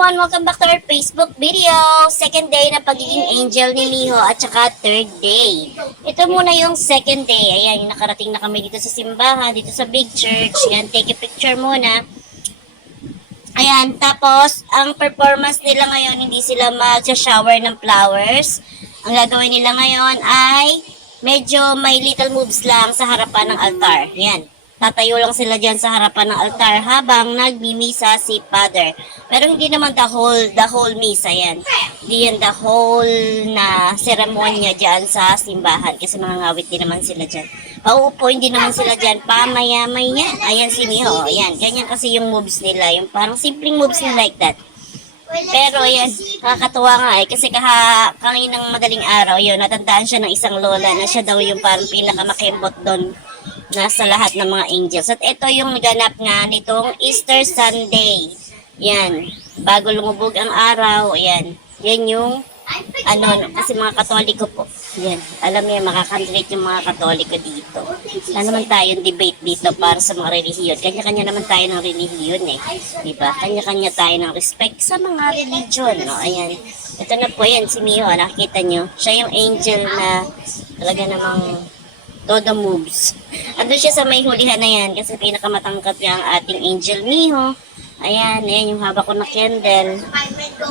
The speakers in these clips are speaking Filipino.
everyone! Welcome back to our Facebook video. Second day na pagiging angel ni Miho at saka third day. Ito muna yung second day. Ayan, nakarating na kami dito sa simbahan, dito sa big church. Ayan, take a picture muna. Ayan, tapos, ang performance nila ngayon, hindi sila mag-shower ng flowers. Ang gagawin nila ngayon ay medyo may little moves lang sa harapan ng altar. Ayan. Tatayo lang sila dyan sa harapan ng altar habang nagmimisa si Father. Pero hindi naman the whole, the whole misa yan. Hindi yan the whole na seremonya dyan sa simbahan kasi mga ngawit din naman sila dyan. Pauupo, hindi naman sila dyan. Pamaya-maya. Ayan si Miho. Ayan, ganyan kasi yung moves nila. Yung parang simpleng moves nila like that. Pero yan, nakakatuwa nga eh. Kasi kaha, kaninang madaling araw, yun, natandaan siya ng isang lola na siya daw yung parang pinakamakembot doon nasa lahat ng mga angels. At ito yung ganap nga nitong Easter Sunday. Yan. Bago lumubog ang araw, yan. Yan yung ano, kasi mga katoliko po. Yan. Alam niyo, makakandidate yung mga katoliko dito. Wala naman tayong debate dito para sa mga relihiyon. Kanya-kanya naman tayo ng relihiyon eh. Diba? Kanya-kanya tayo ng respect sa mga religion. No? Ayan. Ito na po yan, si Mio. Nakikita nyo. Siya yung angel na talaga namang todo moves. Ando siya sa may hulihan na yan kasi pinakamatangkat niya ang ating angel Miho. Ayan, ayan yung haba ko na candle.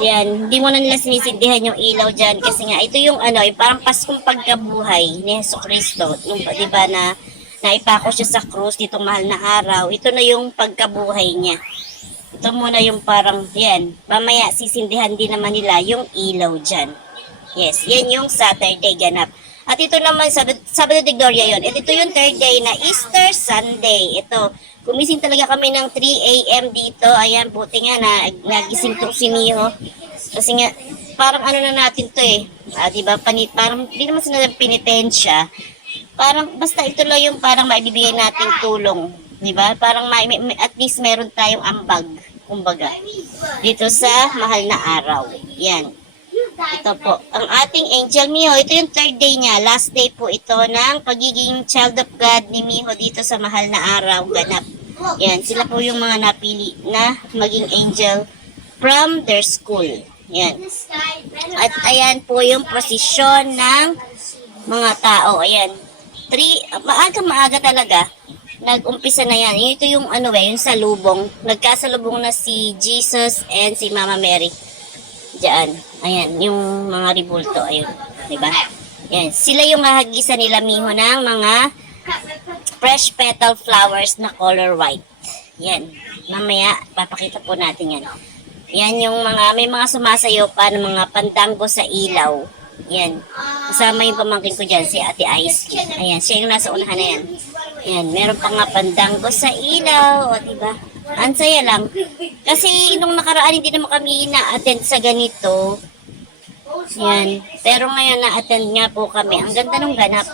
Yan, hindi mo na nila sinisindihan yung ilaw dyan kasi nga ito yung ano, yung parang paskong pagkabuhay ni Yeso Cristo. Yung, di ba na naipako siya sa krus ditong mahal na araw. Ito na yung pagkabuhay niya. Ito muna yung parang, yan, mamaya sisindihan din naman nila yung ilaw dyan. Yes, yan yung Saturday ganap. At ito naman, Sabado, Sabado de Gloria yun. At ito yung third day na Easter Sunday. Ito, gumising talaga kami ng 3 a.m. dito. Ayan, buti nga na nagising to si Miho. Kasi nga, parang ano na natin to eh. Ah, diba, panit, parang, di naman sinabi penitensya. Parang, basta ito lang yung parang maibibigay nating tulong. Di ba? Parang may, may- at least meron tayong ambag, kumbaga, dito sa mahal na araw. Yan. Ito po, ang ating Angel Miho, ito yung third day niya. Last day po ito ng pagiging child of God ni Miho dito sa mahal na araw, ganap. Yan, sila po yung mga napili na maging angel from their school. Yan. At ayan po yung prosesyon ng mga tao. Ayan. Three, maaga-maaga talaga. Nag-umpisa na yan. Ito yung ano eh, yung salubong. Nagkasalubong na si Jesus and si Mama Mary. Diyan. Ayan, yung mga ribulto. Ayun. Diba? Yan. Sila yung hahagisa nila, Miho, ng mga fresh petal flowers na color white. Yan. Mamaya, papakita po natin yan. Yan yung mga, may mga sumasayo pa ng mga pandango sa ilaw. Yan. Kasama yung pamangkin ko dyan, si Ate Ice. Ayan, siya yung nasa unahan na yan. Yan, meron pa nga pandango sa ilaw. O, diba? Ang saya lang. Kasi nung nakaraan, hindi naman kami na-attend sa ganito. Yan. Pero ngayon na-attend nga po kami. Ang ganda ng ganap.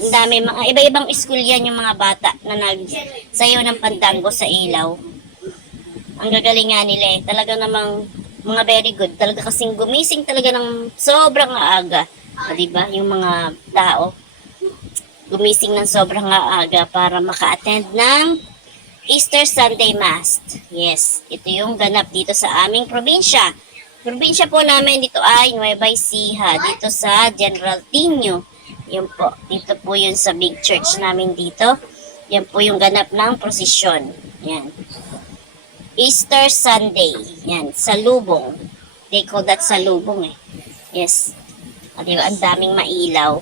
Ang dami, mga iba-ibang school yan yung mga bata na nagsayaw ng pandango sa ilaw. Ang gagaling nga nila eh. Talaga namang mga very good. Talaga kasing gumising talaga ng sobrang aga. O, diba? Yung mga tao. Gumising ng sobrang aga para maka-attend ng Easter Sunday Mass. Yes, ito yung ganap dito sa aming probinsya. Probinsya po namin dito ay Nueva Ecija, dito sa General Tino. Yun po, dito po yun sa big church namin dito. Yan po yung ganap ng prosesyon. Yan. Easter Sunday. Yan, salubong. They call that salubong eh. Yes. O, diba, ang daming mailaw.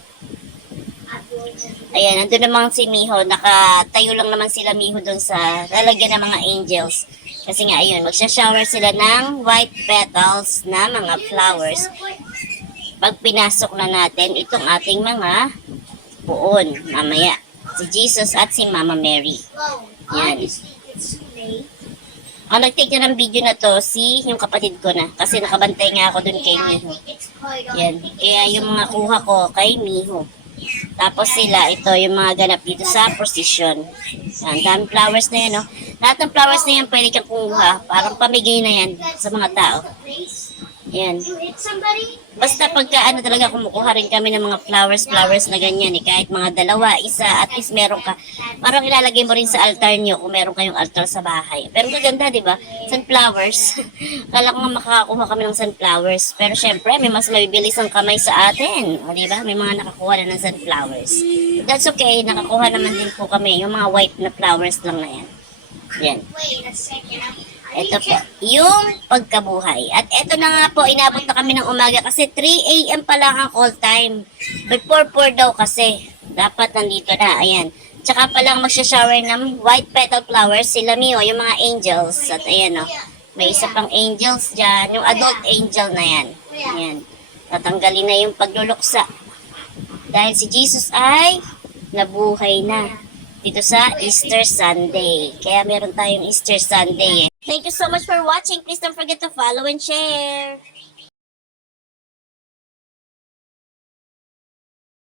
Ayan, nandun naman si Miho. Nakatayo lang naman sila Miho dun sa lalagyan ng mga angels. Kasi nga, ayun, magsha-shower sila ng white petals na mga flowers. Pag pinasok na natin itong ating mga puon, mamaya, si Jesus at si Mama Mary. Yan. Ang nag-take na ng video na to, si yung kapatid ko na. Kasi nakabantay nga ako dun kay Miho. Yan. Kaya yung mga kuha ko kay Miho. Tapos sila, ito yung mga ganap dito sa procession. Yan, dami flowers na yan, no? Lahat ng flowers na yan pwede kang kumuha. Parang pamigay na yan sa mga tao. Yan. Basta pagka ano talaga kumukuha rin kami ng mga flowers, flowers na ganyan eh. Kahit mga dalawa, isa, at least meron ka. Parang ilalagay mo rin sa altar nyo kung meron kayong altar sa bahay. Pero maganda, di ba? Sunflowers. Kala ko nga makakakuha kami ng sunflowers. Pero syempre, may mas mabibilis ang kamay sa atin. O, di ba? May mga nakakuha na ng sunflowers. That's okay. Nakakuha naman din po kami. Yung mga white na flowers lang na yan. Yan. Ito po, yung pagkabuhay. At ito na nga po, inabot na kami ng umaga kasi 3 a.m. pa lang ang call time. May 4-4 daw kasi. Dapat nandito na, ayan. Tsaka pa lang magsha-shower ng white petal flowers, sila Mio, yung mga angels. At ayan o, may isa pang angels dyan, yung adult angel na yan. Ayan. Tatanggalin na yung pagluluksa. Dahil si Jesus ay nabuhay na dito sa Easter Sunday. Kaya meron tayong Easter Sunday. Thank you so much for watching. Please don't forget to follow and share.